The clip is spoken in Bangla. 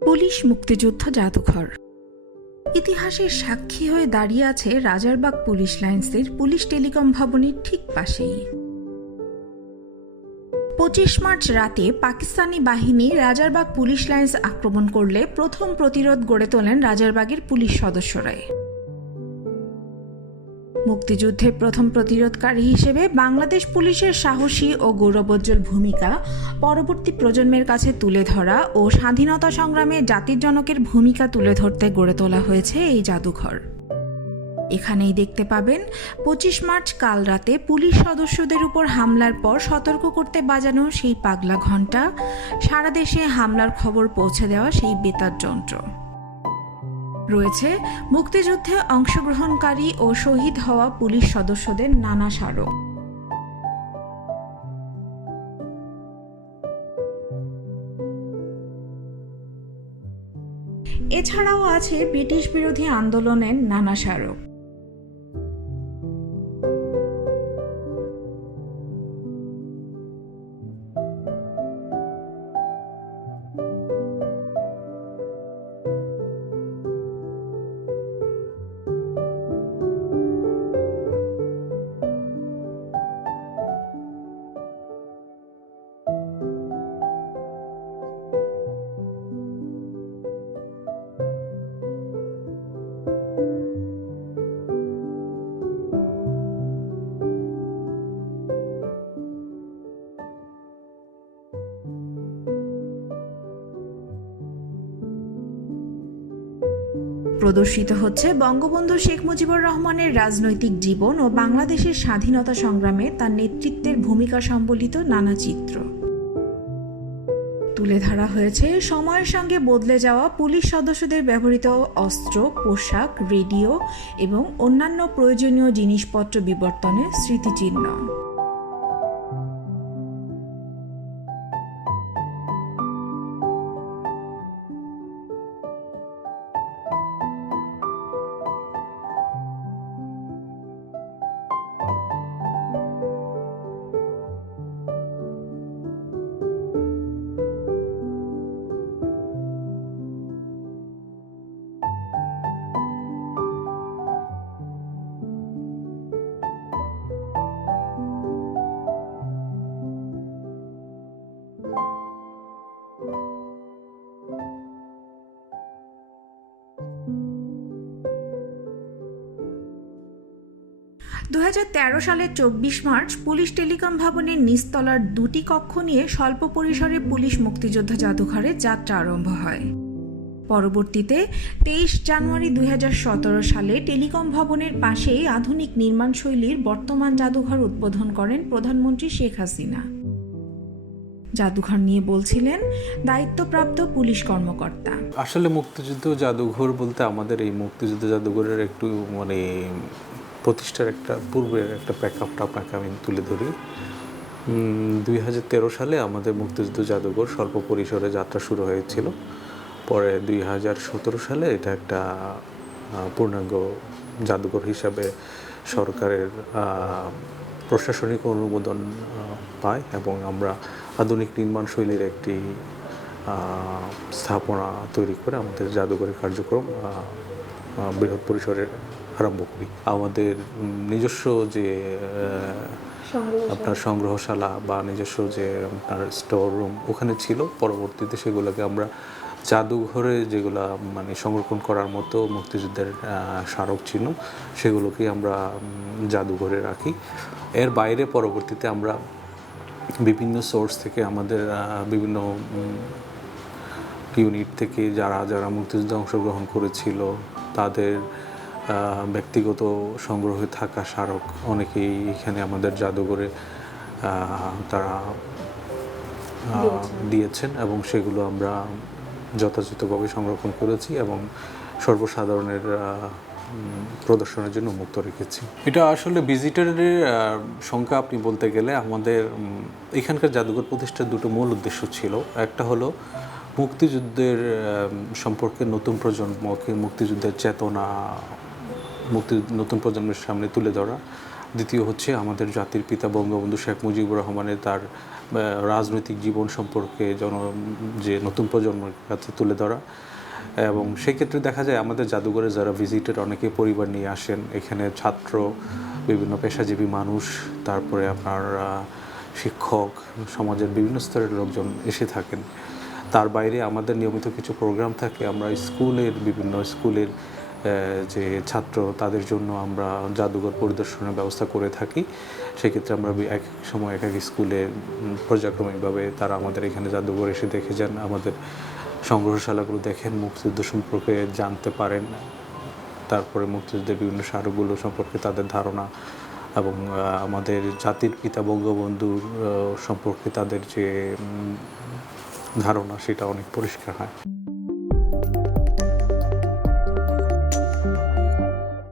পুলিশ মুক্তিযুদ্ধ জাদুঘর। ইতিহাসের সাক্ষী হয়ে দাঁড়িয়ে আছে রাজারবাগ পুলিশ লাইন্সের পুলিশ টেলিকম ভবনের ঠিক পাশেই। পঁচিশ মার্চ রাতে পাকিস্তানি বাহিনী রাজারবাগ পুলিশ লাইন্স আক্রমণ করলে প্রথম প্রতিরোধ গড়ে তোলেন রাজারবাগের পুলিশ সদস্যরাই। মুক্তিযুদ্ধের প্রথম প্রতিরোধকারী হিসেবে বাংলাদেশ পুলিশের সাহসী ও গৌরবোজ্জ্বল ভূমিকা পরবর্তী প্রজন্মের কাছে তুলে ধরা ও স্বাধীনতা সংগ্রামে জাতির জনকের ভূমিকা তুলে ধরতে গড়ে তোলা হয়েছে এই জাদুঘর। এখানেই দেখতে পাবেন, পঁচিশ মার্চ কাল রাতে পুলিশ সদস্যদের উপর হামলার পর সতর্ক করতে বাজানো সেই পাগলা ঘণ্টা, সারা দেশে হামলার খবর পৌঁছে দেওয়া সেই বেতার যন্ত্র। রয়েছে। মুক্তিযুদ্ধে অংশগ্রহণকারী ও শহীদ হওয়া পুলিশ সদস্যদের নানা স্মারক। এছাড়াও আছে ব্রিটিশ বিরোধী আন্দোলনের নানা স্মারক। প্রদর্শিত হচ্ছে বঙ্গবন্ধু শেখ মুজিবুর রহমানের রাজনৈতিক জীবন ও বাংলাদেশের স্বাধীনতা সংগ্রামে তার নেতৃত্বের ভূমিকা সম্বলিত নানা চিত্র। তুলে ধরা হয়েছে সময়ের সঙ্গে বদলে যাওয়া পুলিশ সদস্যদের ব্যবহৃত অস্ত্র, পোশাক, রেডিও এবং অন্যান্য প্রয়োজনীয় জিনিসপত্র বিবর্তনের স্মৃতিচিহ্ন। দু সালের চব্বিশ মার্চ পুলিশ টেলিকম ভবনের নিচতলার দুটি কক্ষ নিয়ে স্বল্প পরিসরে পুলিশ মুক্তিযোদ্ধা জাদুঘরে যাত্রা আরম্ভ হয়। পরবর্তীতে তেইশ জানুয়ারি দুই হাজার সতেরো সালে টেলিকম ভবনের পাশেই আধুনিক নির্মাণশৈলীর বর্তমান জাদুঘর উদ্বোধন করেন প্রধানমন্ত্রী শেখ হাসিনা। জাদুঘর নিয়ে বলছিলেন, দায়িত্বপ্রাপ্ত পুলিশ কর্মকর্তা। আসলে মুক্তিযুদ্ধ জাদুঘর বলতে আমাদের এই মুক্তিযুদ্ধ জাদুঘরের একটু মানে প্রতিষ্ঠার একটা পূর্বের একটা প্যাকআপটা আপনাকে আমি তুলে ধরি। দুই হাজার তেরো সালে আমাদের মুক্তিযুদ্ধ জাদুঘর স্বল্প পরিসরে যাত্রা শুরু হয়েছিল। পরে দুই হাজার সতেরো সালে এটা একটা পূর্ণাঙ্গ জাদুঘর হিসাবে সরকারের প্রশাসনিক অনুমোদন পায় এবং আমরা আধুনিক নির্মাণ শৈলীর একটি স্থাপনা তৈরি করে আমাদের জাদুঘরের কার্যক্রম বৃহৎ পরিসরে আরম্ভ করি। আমাদের নিজস্ব যে আপনার সংগ্রহশালা বা নিজস্ব যে আপনার স্টোর রুম ওখানে ছিল পরবর্তীতে সেগুলোকে আমরা জাদুঘরে যেগুলা মানে সংরক্ষণ করার মতো মুক্তিযুদ্ধের স্মারক চিহ্ন সেগুলোকে আমরা জাদুঘরে রাখি। এর বাইরে পরবর্তীতে আমরা বিভিন্ন সোর্স থেকে আমাদের বিভিন্ন ইউনিট থেকে যারা যারা মুক্তিযুদ্ধে অংশগ্রহণ করেছিল তাদের ব্যক্তিগত সংগ্রহে থাকা স্মারক। অনেকেই এখানে আমাদের জাদুঘরে তারা দিয়েছেন। এবং সেগুলো আমরা যথাযথভাবে সংরক্ষণ করেছি এবং সর্বসাধারণের প্রদর্শনের জন্য মুক্ত রেখেছি। এটা আসলে ভিজিটারের সংখ্যা আপনি বলতে গেলে আমাদের এখানকার জাদুঘর প্রতিষ্ঠার দুটো মূল উদ্দেশ্য ছিল। একটা হলো মুক্তিযুদ্ধের সম্পর্কে নতুন প্রজন্মকে মুক্তিযুদ্ধের চেতনা, মুক্তি, নতুন প্রজন্মের সামনে তুলে ধরা। দ্বিতীয় হচ্ছে আমাদের জাতির পিতা বঙ্গবন্ধু শেখ মুজিবুর রহমানের তার রাজনৈতিক জীবন সম্পর্কে জন, যে নতুন প্রজন্মের কাছে তুলে ধরা। এবং সেক্ষেত্রে দেখা যায় আমাদের জাদুঘরে যারা ভিজিটের অনেকে পরিবার নিয়ে আসেন, এখানে ছাত্র, বিভিন্ন পেশাজীবী মানুষ, তারপরে আপনার শিক্ষক, সমাজের বিভিন্ন স্তরের লোকজন এসে থাকেন। তার বাইরে আমাদের নিয়মিত কিছু প্রোগ্রাম থাকে। আমরা স্কুলের বিভিন্ন স্কুলের যে ছাত্র, তাদের জন্য আমরা জাদুঘর পরিদর্শনের ব্যবস্থা করে থাকি। সেক্ষেত্রে আমরা এক এক সময় এক এক স্কুলে পর্যায়ক্রমিকভাবে তারা আমাদের এখানে জাদুঘর এসে দেখে যান, আমাদের সংগ্রহশালাগুলো দেখেন, মুক্তিযুদ্ধ সম্পর্কে জানতে পারেন। তারপরে মুক্তিযুদ্ধের বিভিন্ন স্মারকগুলো সম্পর্কে তাদের ধারণা এবং আমাদের জাতির পিতা বঙ্গবন্ধুর সম্পর্কে তাদের যে ধারণা সেটা অনেক পরিষ্কার হয়।